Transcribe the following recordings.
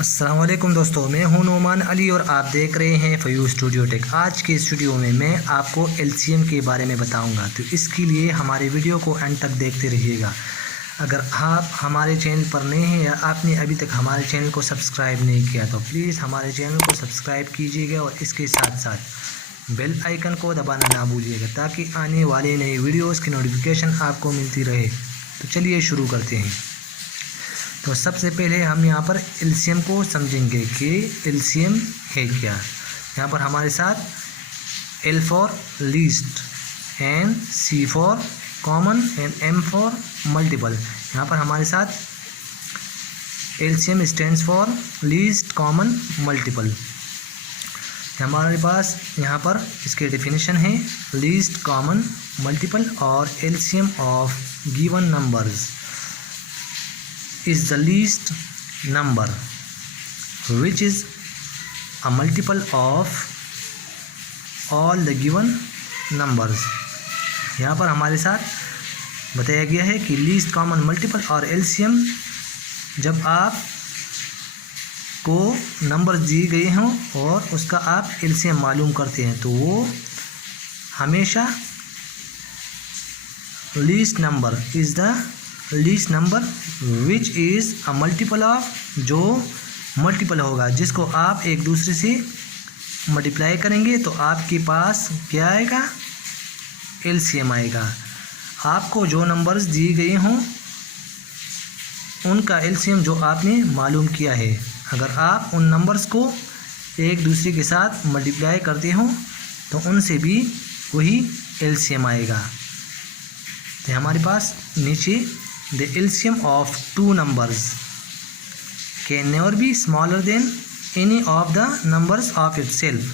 अस्सलाम वालेकुम दोस्तों, मैं हूं नोमान अली और आप देख रहे हैं फयूज़ स्टूडियो टेक। आज के इस वीडियो में मैं आपको एलसीएम के बारे में बताऊंगा, तो इसके लिए हमारे वीडियो को एंड तक देखते रहिएगा। अगर आप हमारे चैनल पर नए हैं या आपने अभी तक हमारे चैनल को सब्सक्राइब नहीं किया तो प्लीज़ हमारे चैनल को सब्सक्राइब कीजिएगा और इसके साथ साथ बेल आइकन को दबाना ना भूलिएगा ताकि आने वाले नए वीडियोज़ की नोटिफिकेशन आपको मिलती रहे। तो चलिए शुरू करते हैं। तो सबसे पहले हम यहाँ पर एलसीएम को समझेंगे कि एलसीएम है क्या। यहाँ पर हमारे साथ L for least and C for common and M for multiple. यहाँ पर हमारे साथ LCM stands for least common multiple. हमारे पास यहाँ पर इसके डेफिनेशन है लीस्ट कॉमन मल्टीपल और LCM of given numbers is the least number which is a multiple of all the given numbers। यहाँ पर हमारे साथ बताया गया है कि लीस्ट कॉमन मल्टीपल और एलसीएम जब आप को नंबर दिए गए हों और उसका आप एलसीएम मालूम करते हैं तो वो हमेशा least number is the least number which is a multiple of, जो मल्टीपल होगा जिसको आप एक दूसरे से मल्टीप्लाई करेंगे तो आपके पास क्या आएगा, एलसीएम आएगा। आपको जो नंबर्स दिए गए हों उनका एलसीएम जो आपने मालूम किया है, अगर आप उन नंबर्स को एक दूसरे के साथ मल्टीप्लाई करते हो तो उनसे भी वही एलसीएम आएगा। तो हमारे पास नीचे The LCM of two numbers can never be smaller than any of the numbers of itself।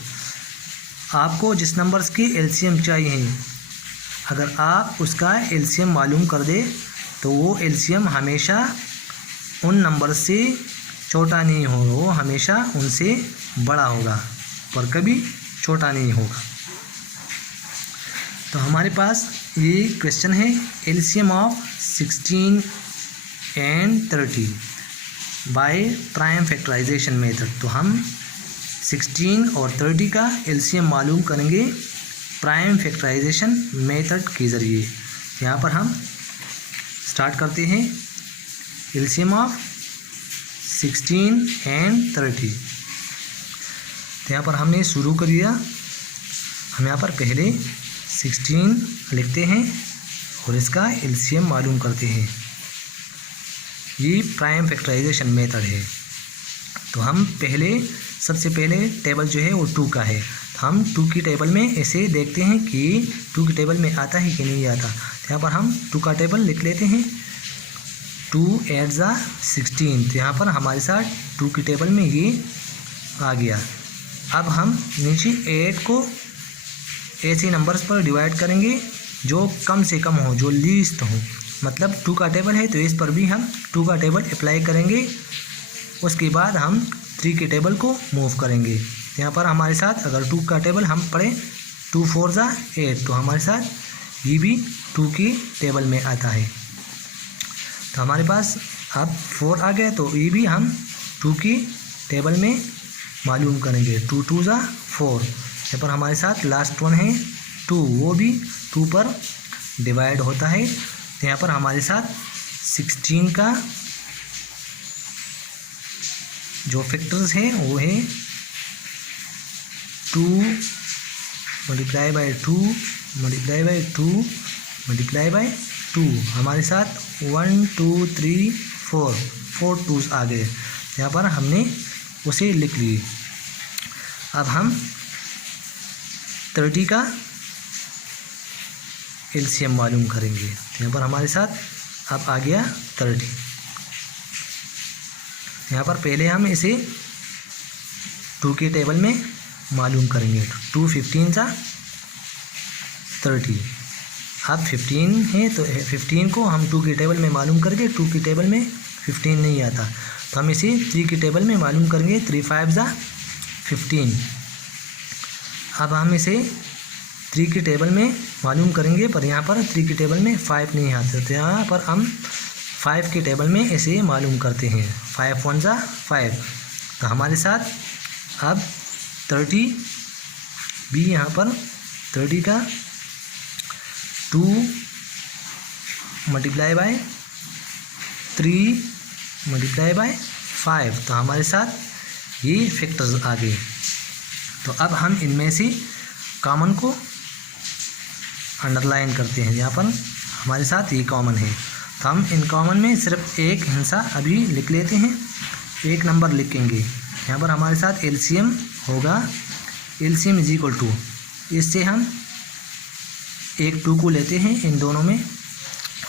आपको जिस नंबर्स के एलसीएम चाहिए अगर आप उसका एलसीएम मालूम कर दे तो वो एलसीएम हमेशा उन नंबर से छोटा नहीं होगा, वो हमेशा उनसे बड़ा होगा पर कभी छोटा नहीं होगा। तो हमारे पास ये क्वेश्चन है LCM of 16 and 30 by prime factorisation method. तो हम 16 और 30 का एलसीएम मालूम करेंगे प्राइम फैक्टराइजेशन मेथड के ज़रिए। यहाँ पर हम स्टार्ट करते हैं एलसीएम ऑफ 16 एंड 30। तो यहाँ पर हमने शुरू कर दिया। हम यहाँ पर पहले 16 लिखते हैं और इसका एलसीएम मालूम करते हैं। ये प्राइम फैक्टराइजेशन मेथड है। तो हम सबसे पहले टेबल जो है वो 2 का है। तो हम 2 की टेबल में ऐसे देखते हैं कि 2 की टेबल में आता है कि नहीं आता। तो यहाँ पर हम 2 का टेबल लिख लेते हैं। 2 8 ज़ा 16। तो यहाँ पर हमारे साथ 2 की टेबल में ये आ गया। अब हम नीचे 8 को ऐसे नंबर्स पर डिवाइड करेंगे जो कम से कम हो, जो लीस्ट हो। मतलब 2 का टेबल है तो इस पर भी हम 2 का टेबल अप्लाई करेंगे। उसके बाद हम 3 के टेबल को मूव करेंगे। यहाँ पर हमारे साथ अगर 2 का टेबल हम पढ़ें 2 4 ज़ा 8 तो हमारे साथ ये भी 2 की टेबल में आता है। तो हमारे पास अब 4 आ गया तो ये भी हम 2 की टेबल में मालूम करेंगे। 2 2 ज़ा 4। यहाँ पर हमारे साथ लास्ट वन है 2, वो भी 2 पर डिवाइड होता है। तो यहाँ पर हमारे साथ 16 का जो फैक्टर्स हैं वो है 2 multiply by 2 multiply by 2 multiply by 2। हमारे साथ 1 2 3 4 2s आ गए। यहाँ पर हमने उसे लिख लिए। अब हम 30 का एलसीएम मालूम करेंगे। यहाँ पर हमारे साथ अब आ गया 30। यहाँ पर पहले हम इसे 2 के टेबल में मालूम करेंगे। 2 15 ज़ा 30। अब 15 है तो 15 को हम 2 की टेबल में मालूम करेंगे। 2 की टेबल में 15 नहीं आता तो हम इसे 3 की टेबल में मालूम करेंगे। 3 5 ज़ा 15। अब हम इसे 3 की टेबल में मालूम करेंगे पर यहाँ पर 3 की टेबल में 5 नहीं आता तो यहाँ पर हम 5 की टेबल में इसे मालूम करते हैं। 5 1 ज़ा 5। तो हमारे साथ अब 30 भी यहाँ पर 30 का 2 मल्टीप्लाई बाय 3 मल्टीप्लाई बाय 5, तो हमारे साथ ये फैक्टर्स आ गए। तो अब हम इनमें से कॉमन को अंडरलाइन करते हैं। यहाँ पर हमारे साथ ये कॉमन है, तो हम इन कॉमन में सिर्फ एक हिस्सा अभी लिख लेते हैं, एक नंबर लिखेंगे। यहाँ पर हमारे साथ एलसीएम होगा, एलसीएम इज इक्वल टू, इससे हम एक 2 को लेते हैं इन दोनों में,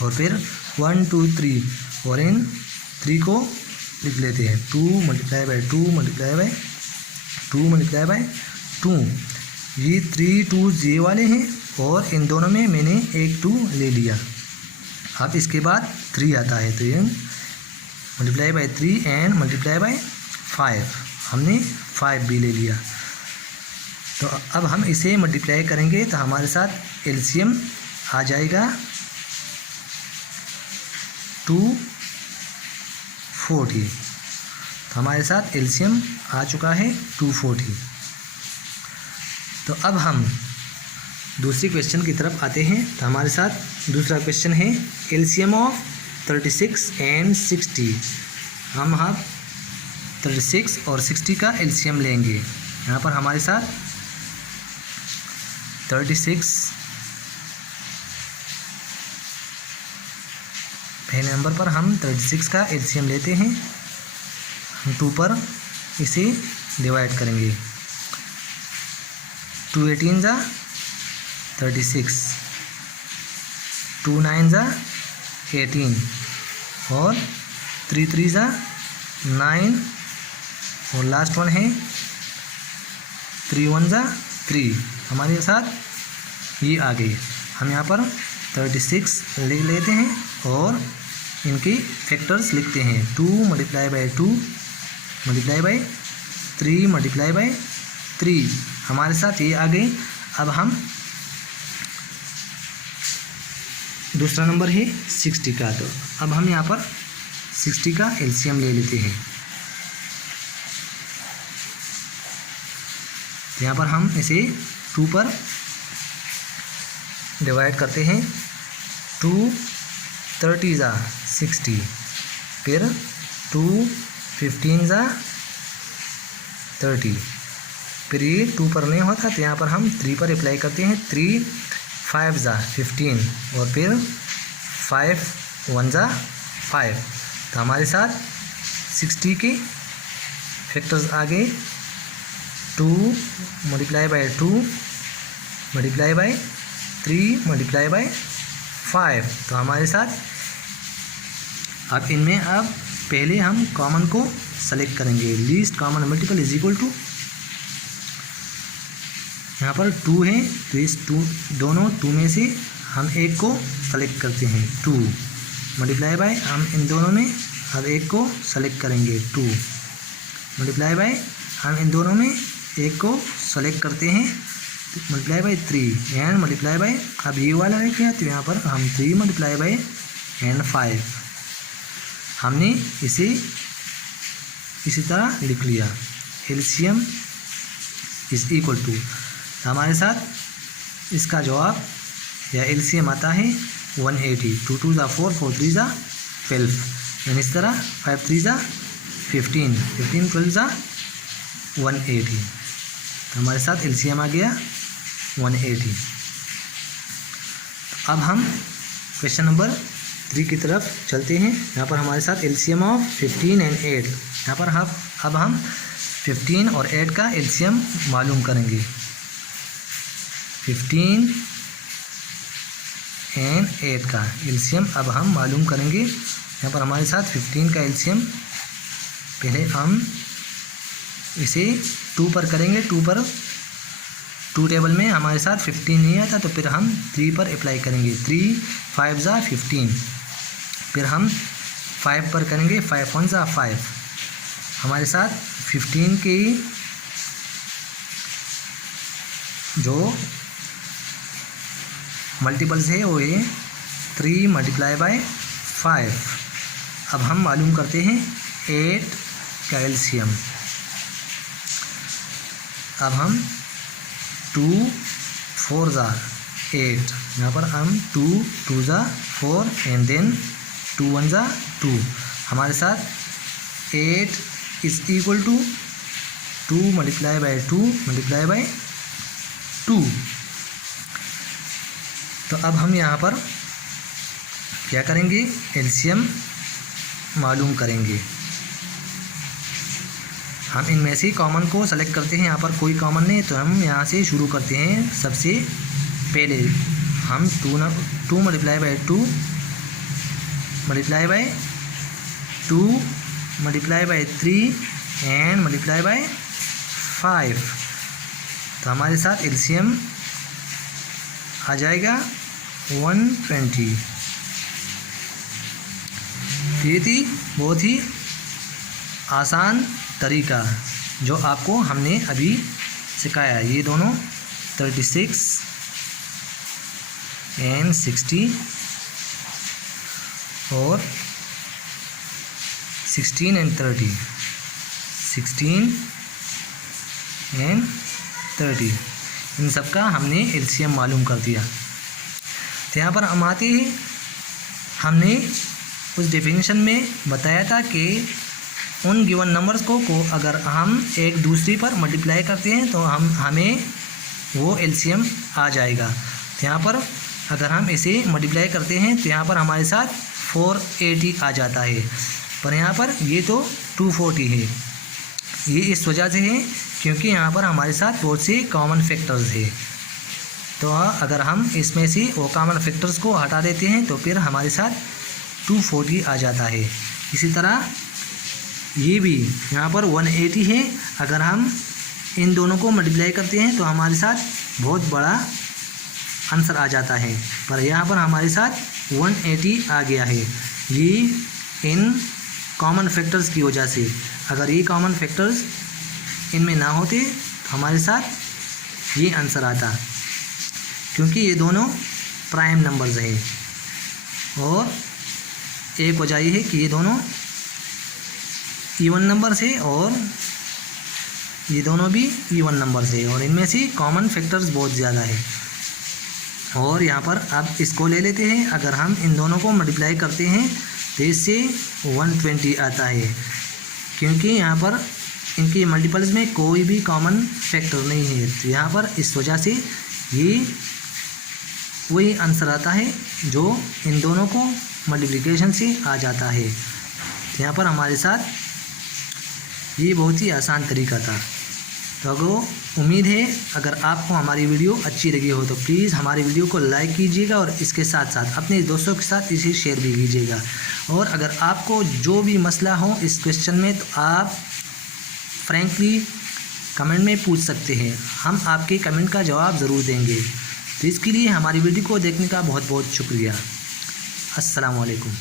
और फिर 1 2 3 और इन 3 को लिख लेते हैं 2 multiply by 2 multiply by 2 multiply by 2। ये 3 2 ये वाले हैं और इन दोनों में मैंने एक 2 ले लिया। अब इसके बाद 3 आता है, तो ये multiply by 3 and multiply by 5, हमने 5 भी ले लिया। तो अब हम इसे मल्टीप्लाई करेंगे तो हमारे साथ एलसीएम आ जाएगा 240। तो हमारे साथ एलसीएम आ चुका है 240। तो अब हम दूसरी क्वेश्चन की तरफ आते हैं। तो हमारे साथ दूसरा क्वेश्चन है एलसीएम ऑफ 36 एंड 60। हम 36 और 60 का एलसीएम लेंगे। यहाँ पर हमारे साथ 36 पहले नंबर पर हम 36 का एलसीएम लेते हैं, हम 2 पर इसे डिवाइड करेंगे। 2 18 जा 36, 2 9 जा 18 और 3 3 जा 9 और लास्ट वन है 3 1 जा 3। हमारे साथ ये आ गई। हम यहाँ पर 36 लिख लेते हैं और इनके फैक्टर्स लिखते हैं। 2 multiply by 2 multiply by 3 multiply by 3, हमारे साथ ये आ गई। अब हम दूसरा नंबर है 60 का, तो अब हम यहाँ पर 60 का एलसीएम ले लेते हैं। यहाँ पर हम इसे 2 पर डिवाइड करते हैं। 2 30 जा 60, फिर 2 15 जा 30, फिर ये 2 पर नहीं होता तो यहाँ पर हम 3 पर अप्लाई करते हैं। 3 5 जा 15 और फिर 5 1 जा 5। तो हमारे साथ 60 के फैक्टर्स आ गए। 2 multiply by 2 multiply by 3 multiply by 5। तो हमारे साथ अब इनमें अब पहले हम कॉमन को सेलेक्ट करेंगे। Least common multiple is equal to, यहाँ पर 2 है तो इस 2 दोनों 2 में से हम एक को सेलेक्ट करते हैं। 2 मल्टीप्लाई बाय, हम इन दोनों में अब एक को सेलेक्ट करेंगे। 2 मल्टीप्लाई बाय, हम इन दोनों में एक को सेलेक्ट करते हैं। Multiply by 3 and multiply by, अब ये वाला है क्या, तो यहाँ पर हम 3 मल्टीप्लाई बाय एंड 5, हमने इसे इसी तरह लिख लिया। एलसीएम इज इक्वल टू, हमारे साथ इसका जवाब या एलसीएम आता है 180। 2 2 जा 4 4 3 जा 12 एंड इस तरह 5 3 जा 15 15 12 जा 180। तो हमारे साथ एलसीएम आ गया 180। अब हम क्वेश्चन नंबर 3 की तरफ चलते हैं। यहाँ पर हमारे साथ एलसीएम ऑफ 15 एंड 8। यहाँ पर अब हम 15 और 8 का एलसीएम मालूम करेंगे। 15 एंड 8 का एलसीएम अब हम मालूम करेंगे। यहाँ पर हमारे साथ 15 का एलसीएम पहले हम इसे 2 पर करेंगे। 2 पर 2 टेबल में हमारे साथ 15 नहीं आता तो फिर हम 3 पर अप्लाई करेंगे। 3 5 जा 15, फिर हम 5 पर करेंगे। 5 1 जा 5, हमारे साथ 15 के जो मल्टीपल्स है वो है 3 मल्टीप्लाई बाय 5। अब हम मालूम करते हैं 8 का एलसीएम। अब हम 2 4 ज़ा 8, यहाँ पर हम 2 2 ज़ा 4 एंड देन 2 1 ज़ा 2। हमारे साथ 8 is equal to 2 multiply by 2 multiply by 2। तो अब हम यहाँ पर क्या करेंगे, एलसीएम मालूम करेंगे। हम इनमें से कॉमन को सेलेक्ट करते हैं, यहाँ पर कोई कॉमन नहीं तो हम यहाँ से शुरू करते हैं। सबसे पहले हम 2 multiply by 2 multiply by 2 multiply by 3 and multiply by 5। तो हमारे साथ एलसीएम आ जाएगा 120। ये थी बहुत ही आसान तरीका जो आपको हमने अभी सिखाया। ये दोनों 36 एंड 60 और 16 एंड 30, 16 एंड 30, इन सब का हमने एलसीएम मालूम कर दिया। तो यहाँ पर हम आते ही हमने उस डेफिनेशन में बताया था कि उन गिवन नंबर्स को अगर हम एक दूसरे पर मल्टीप्लाई करते हैं तो हमें वो एलसीएम आ जाएगा। तो यहाँ पर अगर हम इसे मल्टीप्लाई करते हैं तो यहाँ पर हमारे साथ 480 आ जाता है, पर यहाँ पर ये तो 240 है। ये इस वजह से है क्योंकि यहाँ पर हमारे साथ बहुत से कॉमन फैक्टर्स है। तो अगर हम इसमें से वो कॉमन फैक्टर्स को हटा देते हैं तो फिर हमारे साथ 240 आ जाता है। इसी तरह ये भी यहाँ पर 180 है। अगर हम इन दोनों को मल्टीप्लाई करते हैं तो हमारे साथ बहुत बड़ा आंसर आ जाता है, पर यहाँ पर हमारे साथ 180 आ गया है। ये इन कॉमन फैक्टर्स की वजह से, अगर ये कॉमन फैक्टर्स इनमें ना होते तो हमारे साथ ये आंसर आता, क्योंकि ये दोनों प्राइम नंबर्स हैं। और एक वजह ये है कि ये दोनों इवन नंबर्स है और ये दोनों भी इवन नंबर्स है और इनमें से कॉमन फैक्टर्स बहुत ज़्यादा है। और यहाँ पर अब इसको ले लेते हैं, अगर हम इन दोनों को मल्टीप्लाई करते हैं तो इससे 120 आता है, क्योंकि यहाँ पर इनकी मल्टीपल्स में कोई भी कॉमन फैक्टर नहीं है। तो यहाँ पर इस वजह से ये वही आंसर आता है जो इन दोनों को मल्टीप्लिकेशन से आ जाता है। तो यहाँ पर हमारे साथ ये बहुत ही आसान तरीका था। तो अगर उम्मीद है अगर आपको हमारी वीडियो अच्छी लगी हो तो प्लीज़ हमारी वीडियो को लाइक कीजिएगा और इसके साथ साथ अपने दोस्तों के साथ इसे शेयर भी कीजिएगा। और अगर आपको जो भी मसला हो इस क्वेश्चन में तो आप फ्रैंकली कमेंट में पूछ सकते हैं, हम आपके कमेंट का जवाब ज़रूर देंगे। तो इसके लिए हमारी वीडियो को देखने का बहुत बहुत शुक्रिया। अस्सलाम वालेकुम।